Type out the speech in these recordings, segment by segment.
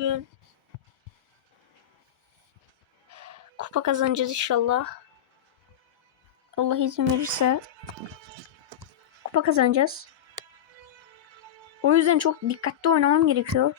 bugün. Kupa kazanacağız inşallah. Allah izin verirse. Kupa kazanacağız. O yüzden çok dikkatli oynamam gerekiyor.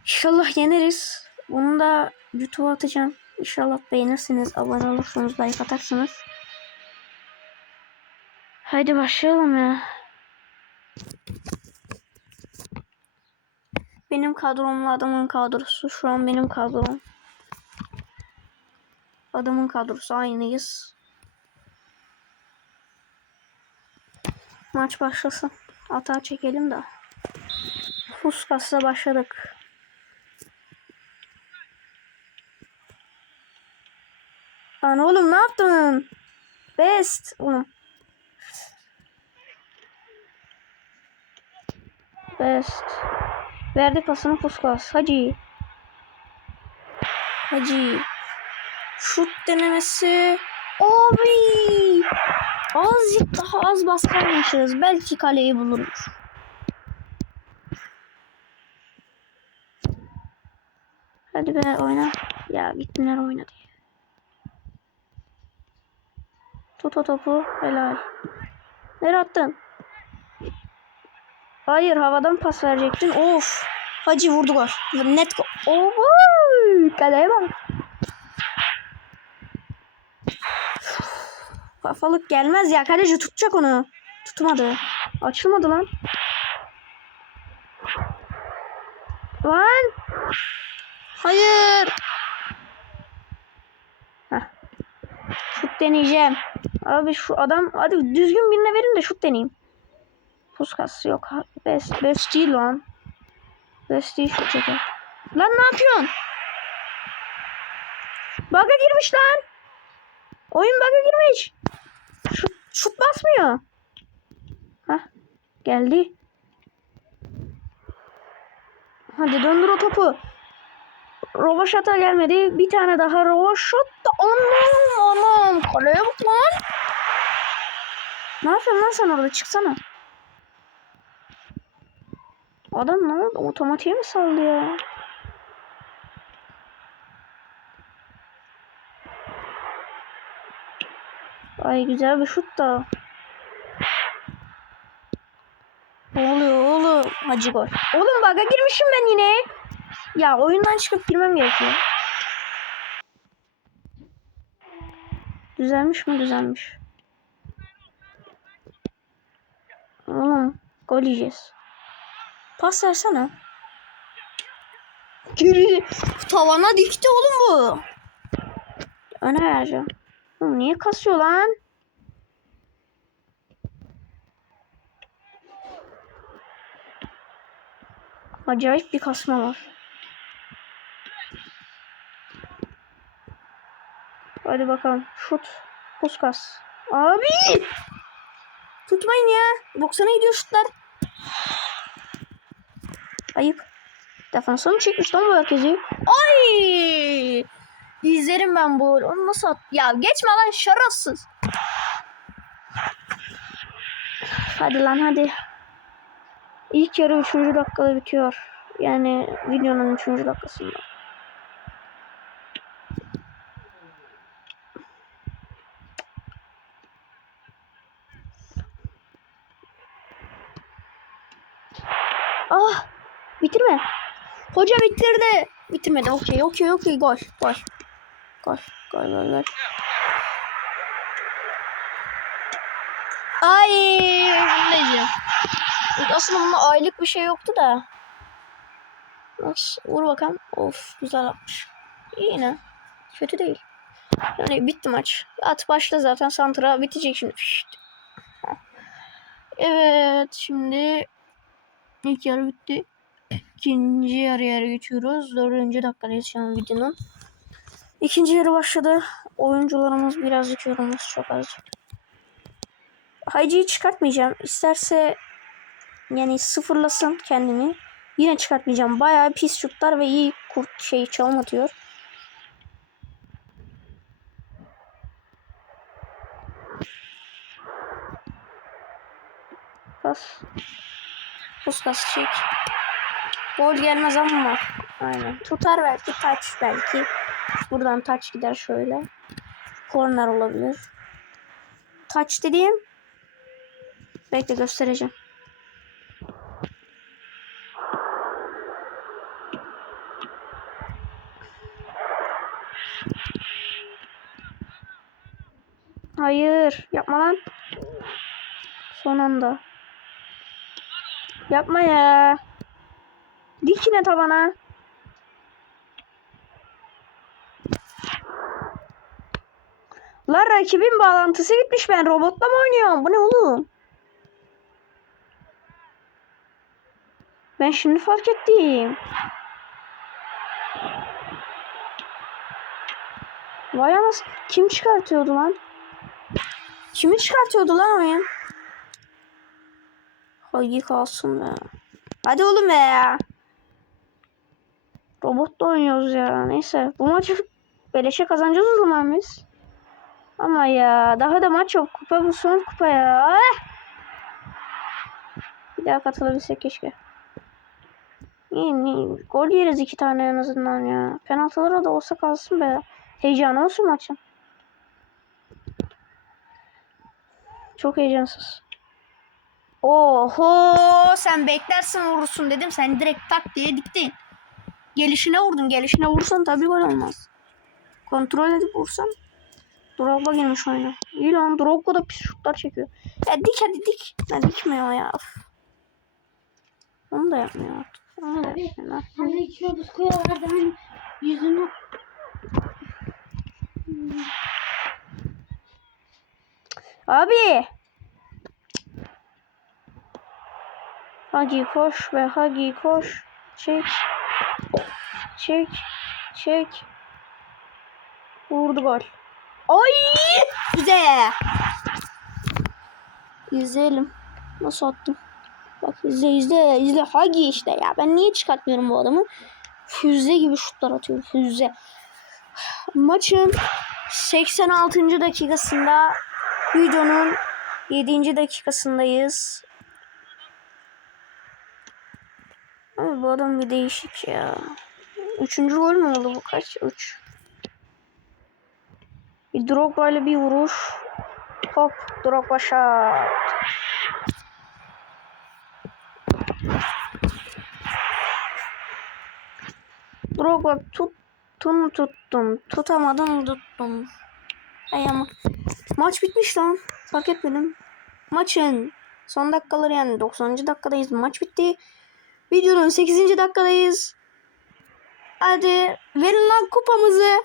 İnşallah yeneriz. Bunu da YouTube'a atacağım. İnşallah beğenirsiniz. Abone olursanız like atarsınız. Haydi başlayalım ya. Benim kadromla adamın kadrosu. Şu an benim kadrom. Adamın kadrosu aynıyız. Maç başlasın. Hata çekelim de. Fuskas'la başladık. Lan oğlum ne yaptın? Best oğlum. Best. Verdi pasını Puskas. Hacı. Hacı. Şut denemesi. Abi. Azıcık daha az baskıymışız. Belki kaleyi buluruz. Hadi be oyna. Ya gittiler oynadı. Tut o topu. Helal. Nereye attın? Hayır havadan pas verecektin. Of. Hacı vurdu gol. Net gol. Oho. Kaleye bak. Kafalık gelmez ya. Kaleci tutacak onu. Tutmadı. Açılmadı lan. Lan. Hayır. Heh. Şut deneyeceğim. Abi şu adam hadi düzgün birine verin de şut deneyeyim. Puskas yok. Best, best değil lan. Best değil şut çeker. Lan ne yapıyorsun? Bug'a girmiş lan. Oyun bug'a girmiş. Şut, şut basmıyor. Hah. Geldi. Hadi döndür o topu. Rovaşata gelmedi. Bir tane daha rovaşat. Anam anam. Kaleye bak lan. Ne yapıyorsun lan sen orada? Çıksana. Adam ne oldu? Otomatiğe mi saldı ya? Ay güzel bir şut da. Ne oluyor oğlum? Hacı gol. Oğlum baga girmişim ben yine. Ya oyundan çıkıp girmem gerekiyor. Düzelmiş mi? Düzelmiş. Oğlum gol yiyeceğiz. Pas versene. Geri tavana dikti oğlum bu. Öne vereceğim. Oğlum niye kasıyor lan? Acayip bir kasma var. Hadi bakalım. Şut. Puskas. Abi! Tutmayın ya. 90'a gidiyor şutlar. Ayıp. Defansa mı çekmiş lan bu herkesi? Ay! İzlerim ben bu. Onu nasıl at? Ya geçme lan şarafsız. Hadi lan hadi. İlk yarı 3. dakikada bitiyor. Yani videonun 3. dakikasında. Bitirmedi. Okey, okey, okey. Gol, gol. Gol, gol, gol, gol. Ay, yiyeceğim. Aslında bunda aylık bir şey yoktu da. Bak, vur bakalım. Of, güzel atmış. İyi yine. Kötü değil. Yani bitti maç. At başla zaten. Santra bitecek şimdi. Şşt. Evet, şimdi ilk yarı bitti. İkinci yarıya geçiyoruz. Dördüncü dakikadayız şu an videonun. İkinci yarı başladı. Oyuncularımız birazcık yorulmuş çok az. Hayci'yi çıkartmayacağım. İsterse yani sıfırlasın kendini. Yine çıkartmayacağım. Bayağı pis şutlar ve iyi kurt şey çalım atıyor. Pas. Puskas çek. Gol gelmez ama. Aynen. Tutar belki taç belki. Buradan taç gider şöyle. Korner olabilir. Taç dediğim. Bekle göstereceğim. Hayır. Yapma lan. Son anda. Yapma ya. Dikine tabana. Lan rakibin bağlantısı gitmiş. Ben robotla mı oynuyorum? Bu ne oğlum? Ben şimdi fark ettim. Vay anasını. Kim çıkartıyordu lan? Kimi çıkartıyordu lan oyun? Hagi kalsın be. Hadi oğlum be ya. Robotla oynuyoruz ya. Neyse. Bu maçı beleşe kazanacağız o zaman biz. Ama ya daha da maç yok. Kupa bu son kupa ya. Ah! Bir daha katılabilsek keşke. İyi, iyi. Gol yeriz iki tane en azından ya. Penaltılara da olsa kalsın be. Heyecanı olsun maçın. Çok heyecansız. Oho sen beklersin vurursun dedim. Sen direkt tak diye diktin. Gelişine vurdun. Gelişine vursan tabii gol olmaz. Kontrol edip vursan. Drogba girmiş oyuna. İyi lan Drogba da pis şutlar çekiyor. Ya dik hadi dik. Ya dikmiyor ya. Of. Onu da yapmıyor artık. Onu da Abi, yapmıyor. Hani iki yıldız koyuyorlardı hani yüzünü Abi. Hagi koş be Hagi koş. Çek. Çek. Çek. Vurdu gol. Ay! Güzel. İzleyelim. Nasıl attım? Bak izle izle izle Hagi işte ya. Ben niye çıkartmıyorum bu adamı? Füze gibi şutlar atıyor. Füze. Maçın 86. dakikasında videonun 7. dakikasındayız. Ama bu adam bir değişik ya. Üçüncü gol mü oldu bu kaç? Üç. Bir Drogba ile bir vuruş. Hop Drogba şat. Drogba tuttum tuttum. Tutamadım tuttum. Ay ama maç bitmiş lan. Fark etmedim. Maçın son dakikaları yani 90. dakikadayız. Maç bitti. Videonun 8. dakikadayız. Hadi verin lan kupamızı.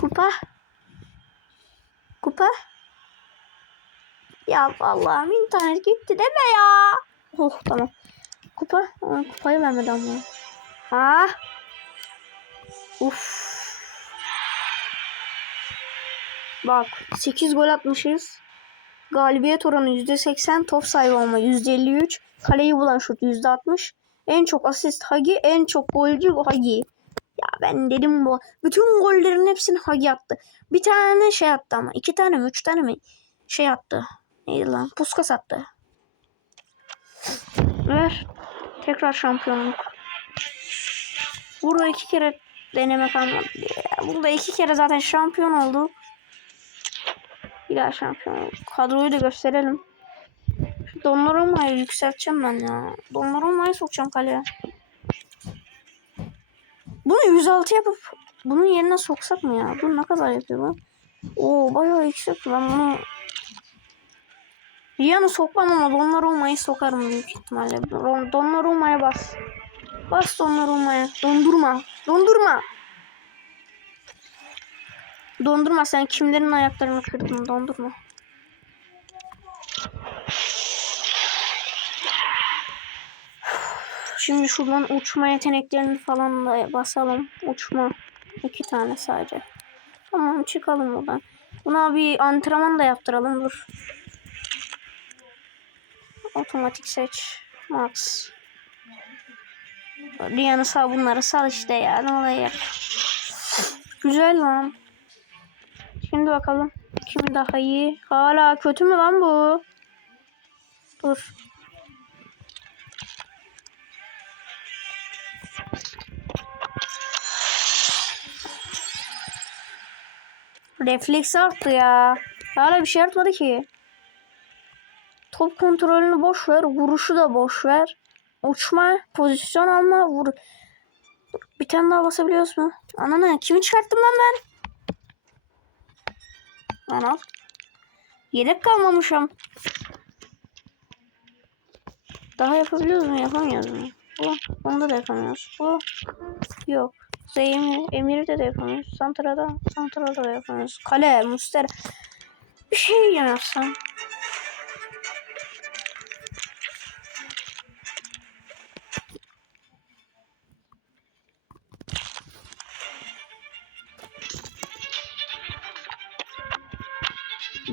Kupa. Kupa. Ya Allah'ım internet gitti deme ya. Oh tamam. Kupa. Aa, kupayı vermedi ama. Ha. Uf. Bak 8 gol atmışız. Galibiyet oranı %80, top sahibi olma %53, kaleyi bulan şut %60. En çok asist Hagi, en çok golcü Hagi. Ya ben dedim bu. Bütün gollerin hepsini Hagi attı. Bir tane şey attı ama. iki tane mi, üç tane mi şey attı. Neydi lan? Puskas attı. Ver. Tekrar şampiyonluk. Burada iki kere deneme kalmadı. Burada iki kere zaten şampiyon oldu. Bir daha şampiyon. Kadroyu da gösterelim. Donnarumma'yı yükselteceğim ben ya. Donnarumma'yı sokacağım kaleye. Bunu 106 yapıp bunun yerine soksak mı ya? Bu ne kadar yapıyor bu? Oo bayağı yüksek. Ben bunu Riyan'ı sokmam ama Donnarumma'yı sokarım büyük ihtimalle. Don- Donnarumma'ya bas. Bas Donnarumma'ya. Dondurma. Dondurma. Dondurma sen kimlerin ayaklarını kırdın dondurma. Şimdi şuradan uçma yeteneklerini falan da basalım. Uçma. iki tane sadece. Tamam çıkalım buradan. Buna bir antrenman da yaptıralım dur. Otomatik seç. Max. Riyan'ı sağ bunları sal işte ya. Ne oluyor? Güzel lan. Şimdi bakalım. Kim daha iyi? Hala kötü mü lan bu? Dur. Refleks arttı ya. Hala bir şey artmadı ki. Top kontrolünü boş ver. Vuruşu da boş ver. Uçma, pozisyon alma, vur. Bir tane daha basabiliyoruz mu? Ananı kimi çıkarttım lan ben? Anam. Yedek kalmamışım. Daha yapabiliyoruz mu? Yapamıyoruz mu? Bu. Onda da yapamıyoruz. Bu. Yok. Emir, Emir'de de yapamıyoruz. Santra'da, Santra'da da yapamıyoruz. Kale, Muster. Bir şey yapsam.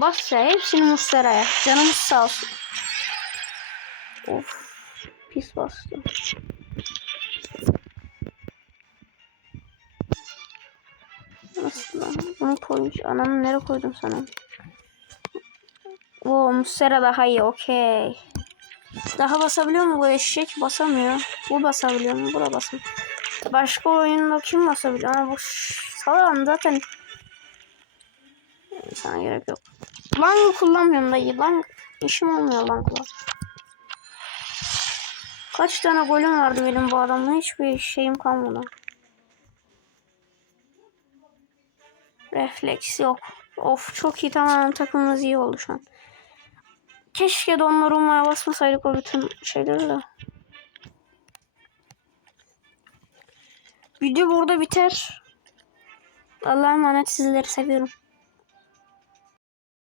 Bas ya hepsini Mustera'ya. Canımız sağ olsun. Of. Pis bastım. Koymuş. Ananı nereye koydum sana? Oo Mustera daha iyi. Okey. Daha basabiliyor mu bu eşek? Basamıyor. Bu basabiliyor mu? Bu da basamıyor. Başka oyunda kim basabiliyor? Ama bu salam zaten sana gerek yok. Lang kullanmıyorum dayı. Lang işim olmuyor langla. Kaç tane golüm vardı benim bu adamla hiçbir şeyim kalmadı. Refleks yok. Of çok iyi tamam takımımız iyi oldu şu an. Keşke dondurmaya basmasaydık o bütün şeyleri de. Video burada biter. Allah'a emanet sizleri seviyorum.